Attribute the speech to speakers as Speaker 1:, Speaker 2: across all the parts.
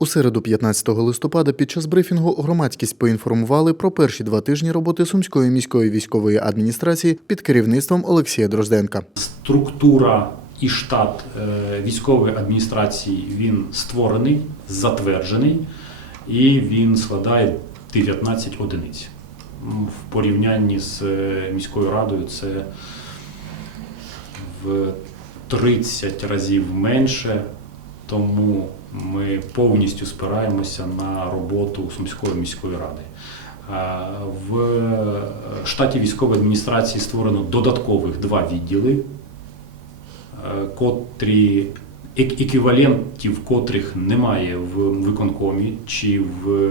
Speaker 1: У середу, 15 листопада, під час брифінгу громадськість поінформували про перші два тижні роботи Сумської міської військової адміністрації під керівництвом Олексія Дрозденка.
Speaker 2: Структура і штат е, військової адміністрації він створений, затверджений, і він складає 19 одиниць. В порівнянні з е, міською радою це в 30 разів менше, тому ми повністю спираємося на роботу Сумської міської ради. В е, штаті військової адміністрації створено додаткових два відділи, е, котрі еквівалентів котрих немає в виконкомі чи в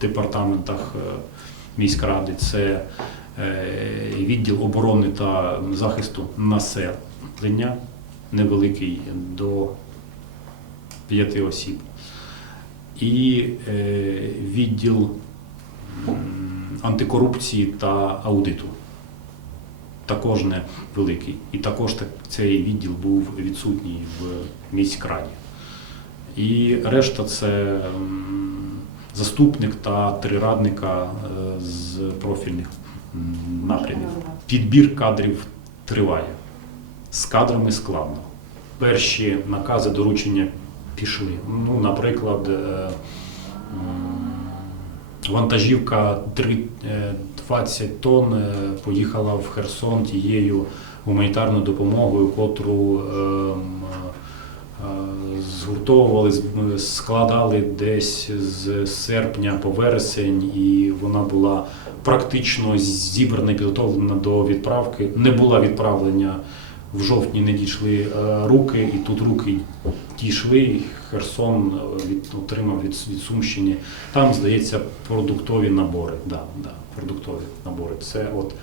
Speaker 2: департаментах е, міськради. Це відділ оборони та захисту населення, невеликий до п'яти осіб, і е, відділ антикорупції та аудиту. Також не великий. І також так- цей відділ був відсутній в міськраді. І решта це заступник та три радника е, з профільних напрямів. Підбір кадрів триває. З кадрами складно. Перші накази доручення пішли. Ну, наприклад, е, вантажівка три- е, 20 тонн е, поїхала в Херсон тією гуманітарною допомогою, котру згуртовували, складали десь з серпня по вересень, і вона була практично зібрана і підготовлена до відправки. Не була відправлення в жовтні, не дійшли руки, і тут руки дійшли. і Херсон е, від, отримав від, від Сумщини. Там, здається, продуктові набори. Да, да, продуктові набори. Це от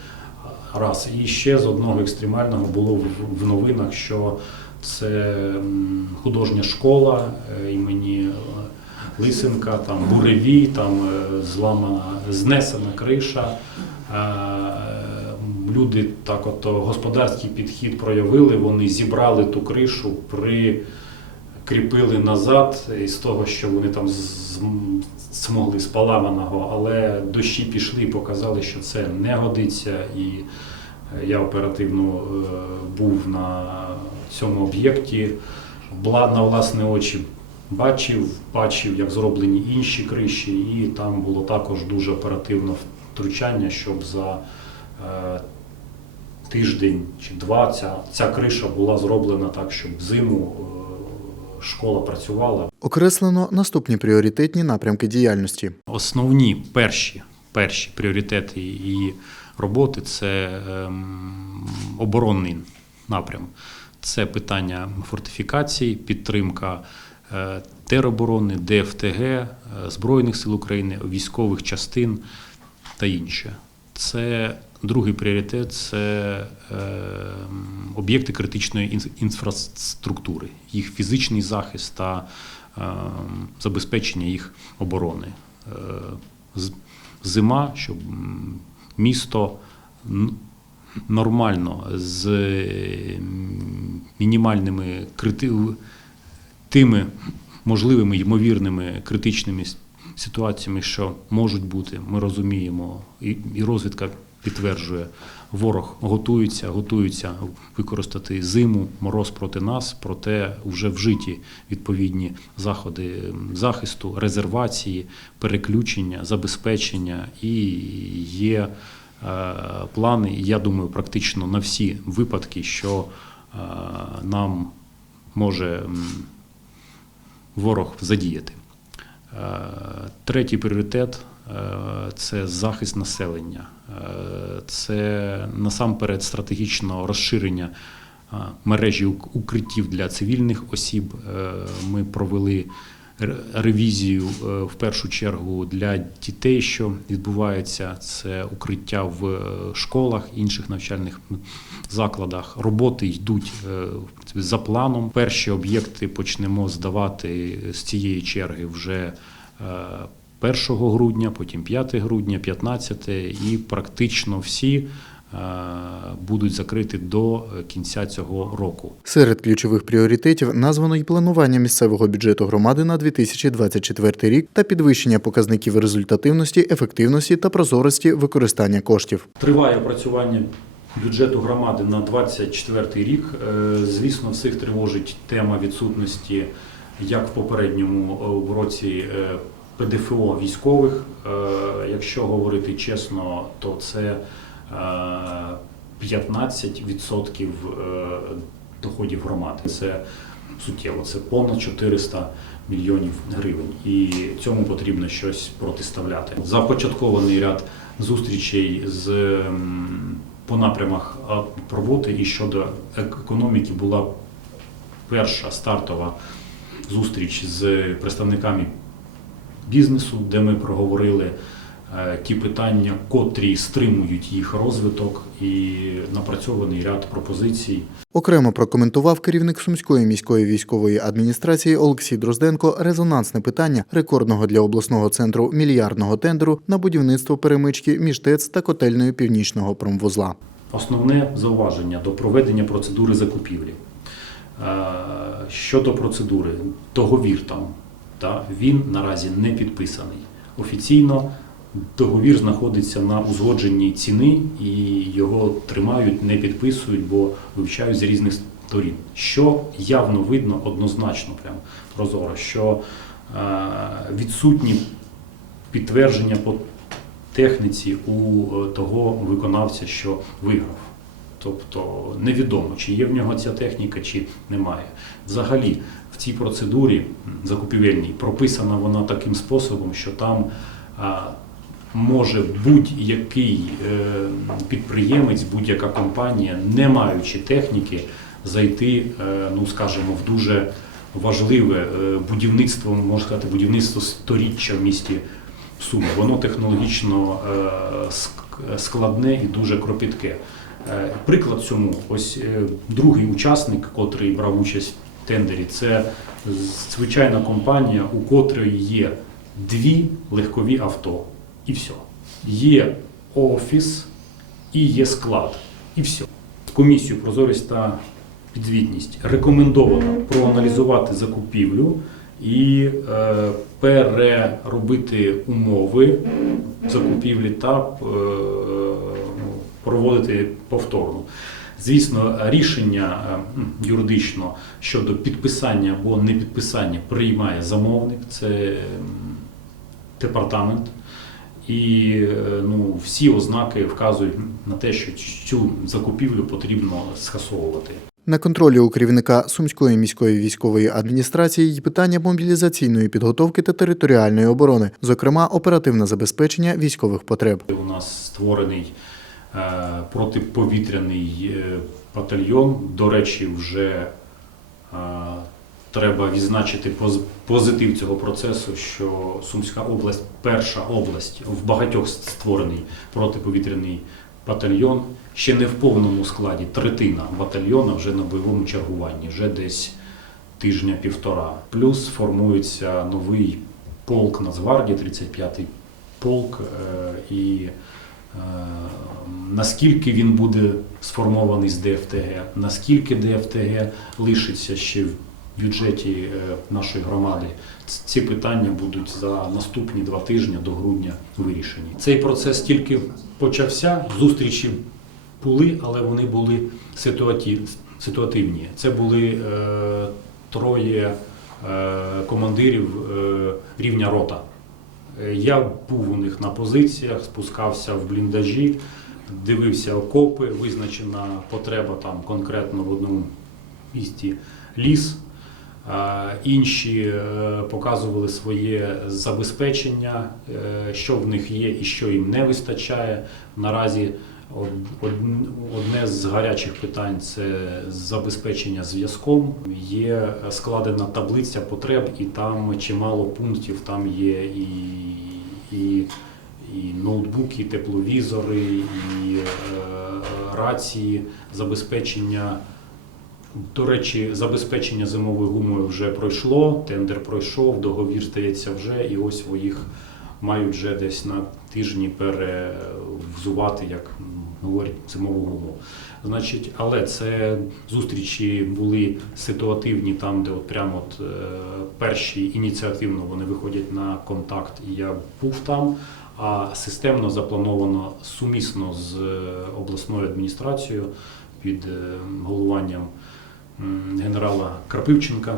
Speaker 2: раз. І ще з одного екстремального було в, новинах, що це художня школа е, імені е, Лисенка, там буревій, там е, зламана, знесена криша. Е, Люди так от господарський підхід проявили, вони зібрали ту кришу, прикріпили назад із того, що вони там змогли з поламаного, але дощі пішли і показали, що це не годиться. І е, я оперативно е, був на цьому об'єкті, на власні очі бачив, бачив, як зроблені інші криші, і там було також дуже оперативне втручання, щоб за е, тиждень чи два ця, ця криша була зроблена так, щоб зиму е, школа працювала.
Speaker 1: Окреслено наступні пріоритетні напрямки діяльності.
Speaker 2: Основні перші, перші пріоритети її роботи це ем, оборонний напрям. Це питання фортифікації, підтримка е, тероборони, ДФТГ, е, Збройних сил України, військових частин та інше. Це другий пріоритет це е, об'єкти критичної інфраструктури, їх фізичний захист та е, забезпечення їх оборони. Е, Зима, щоб місто нормально з мінімальними тими можливими ймовірними критичними ситуаціями, що можуть бути, ми розуміємо, і розвідка підтверджує, ворог готується, готується використати зиму, мороз проти нас, проте вже вжиті відповідні заходи захисту, резервації, переключення, забезпечення і є е, плани, я думаю, практично на всі випадки, що е, нам може ворог задіяти. Е, Третій пріоритет це захист населення, Е, це насамперед стратегічне розширення е, мережі укриттів для цивільних осіб. Е, Ми провели ревізію е, в першу чергу для дітей, що відбувається. Це укриття в е, школах, інших навчальних закладах. Роботи йдуть е, за планом. Перші об'єкти почнемо здавати з цієї черги вже. Е, 1 грудня, потім 5 грудня, 15 і практично всі е, е, будуть закриті до кінця цього року.
Speaker 1: Серед ключових пріоритетів названо й планування місцевого бюджету громади на 2024 рік та підвищення показників результативності, ефективності та прозорості використання коштів.
Speaker 2: Триває опрацювання бюджету громади на 24 рік. Е, Звісно, всіх тривожить тема відсутності, як в попередньому е, році е, ПДФО військових. Е, Якщо говорити чесно, то це е, 15% е, доходів громади. Це суттєво, це понад 400 мільйонів гривень. І цьому потрібно щось протиставляти. Започаткований ряд зустрічей з по напрямах роботи і щодо економіки була перша стартова зустріч з представниками бізнесу, де ми проговорили е, ті питання, котрі стримують їх розвиток, і напрацьований ряд пропозицій
Speaker 1: Окремо прокоментував керівник Сумської міської військової адміністрації Олексій Дрозденко резонансне питання рекордного для обласного центру мільярдного тендеру на будівництво перемички між ТЕЦ та котельною північного промвузла.
Speaker 2: Основне зауваження до проведення процедури закупівлі. Е, Щодо процедури, договір там, та, він наразі не підписаний. Офіційно договір знаходиться на узгодженні ціни і його тримають, не підписують, бо вивчають з різних сторін. Що явно видно однозначно, прям прозоро, що е, відсутні підтвердження по техніці у е, того виконавця, що виграв. Тобто невідомо, чи є в нього ця техніка, чи немає. Взагалі, в цій процедурі закупівельній прописана вона таким способом, що там може будь-який е, підприємець, будь-яка компанія, не маючи техніки, зайти, е, ну скажімо, в дуже важливе е, будівництво, можна сказати, будівництво сторіччя в місті Суми. Воно технологічно складне і дуже кропітке. Е, Приклад цьому, ось е, другий учасник, котрий брав участь в тендері, це звичайна компанія, у котрої є дві легкові авто, і все. Є офіс і є склад, і все. Комісію прозорість та підзвітність рекомендовано проаналізувати закупівлю і е, переробити умови закупівлі та е, проводити повторно. Звісно, рішення е, юридично щодо підписання або не підписання приймає замовник, це департамент. І е, ну, всі ознаки вказують на те, що цю закупівлю потрібно скасовувати.
Speaker 1: На контролі у керівника Сумської міської військової адміністрації й питання мобілізаційної підготовки та територіальної оборони, зокрема оперативне забезпечення військових потреб.
Speaker 2: У нас створений протиповітряний е, батальйон. До речі, вже е, треба відзначити позитив цього процесу, що Сумська область перша область в багатьох створений протиповітряний батальйон. Ще не в повному складі третина батальйона вже на бойовому чергуванні, вже десь тижня-півтора. Плюс формується новий полк Нацгвардії, 35-й полк. е, І е, наскільки він буде сформований з ДФТГ, наскільки ДФТГ лишиться ще в бюджеті е, нашої громади, ці питання будуть за наступні два тижні до грудня вирішені. Цей процес тільки почався, зустрічі були, але вони були ситуативні. Це були е, троє е, командирів е, рівня рота. Е, Я був у них на позиціях, спускався в бліндажі, дивився окопи, визначена потреба там конкретно в одному місті ліс. Інші е, показували своє забезпечення, е, що в них є і що їм не вистачає. Наразі одне з гарячих питань це забезпечення зв'язком. Є складена таблиця потреб, і там чимало пунктів. Там є і, і, і ноутбуки, і тепловізори, і е, рації, забезпечення. До речі, забезпечення зимовою гумою вже пройшло, тендер пройшов, договір стається вже, і ось їх мають вже десь на тижні перевзувати, як говорять зимового умов. Значить, але це зустрічі були ситуативні, там, де от прямо от, е, перші ініціативно вони виходять на контакт, і я був там. А системно заплановано сумісно з е, обласною адміністрацією під е, головуванням генерала Карпивченка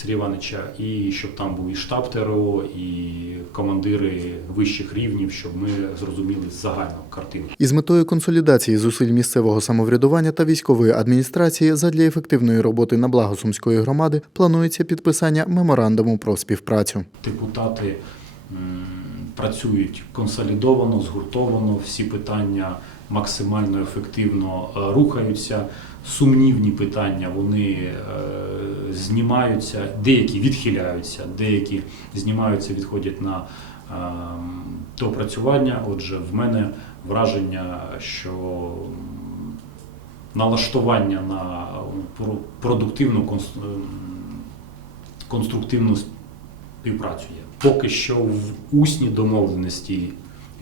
Speaker 2: Сергія Івановича, і щоб там був і штаб ТРО, і командири вищих рівнів, щоб ми зрозуміли загальну картину.
Speaker 1: Із метою консолідації зусиль місцевого самоврядування та військової адміністрації задля ефективної роботи на благо Сумської громади планується підписання меморандуму про співпрацю.
Speaker 2: Депутати працюють консолідовано, згуртовано, всі питання максимально ефективно е, рухаються. Сумнівні питання вони е, знімаються, деякі відхиляються, деякі знімаються, відходять на е, допрацювання. Отже, в мене враження, що налаштування на продуктивну ем, конструктивну співпрацю є. Поки що в усні домовленості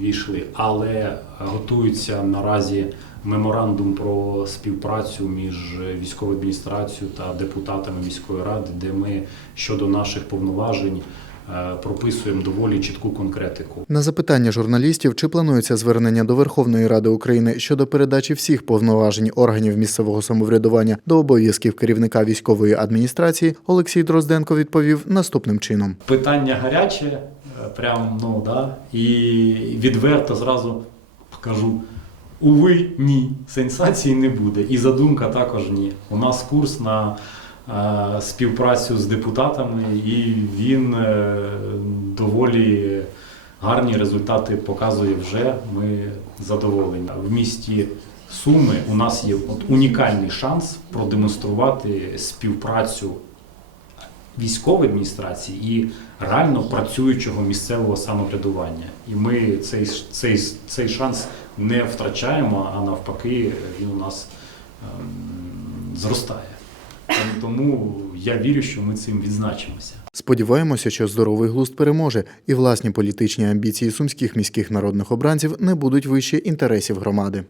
Speaker 2: війшли, але готується наразі меморандум про співпрацю між військовою адміністрацією та депутатами міської ради, де ми щодо наших повноважень е, прописуємо доволі чітку конкретику.
Speaker 1: На запитання журналістів, чи планується звернення до Верховної Ради України щодо передачі всіх повноважень органів місцевого самоврядування до обов'язків керівника військової адміністрації, Олексій Дрозденко відповів наступним чином.
Speaker 2: Питання гаряче, е, прям ну да, і відверто зразу кажу. Уви, ні, сенсації не буде. І задумка також ні. У нас курс на е, співпрацю з депутатами, і він е, доволі гарні результати показує вже. Ми задоволені. В місті Суми у нас є от унікальний шанс продемонструвати співпрацю військової адміністрації і реально працюючого місцевого самоврядування. І ми цей, цей, цей шанс не втрачаємо, а навпаки, він у нас ем, зростає. Тому я вірю, що ми цим відзначимося.
Speaker 1: Сподіваємося, що здоровий глузд переможе, і власні політичні амбіції сумських міських народних обранців не будуть вище інтересів громади.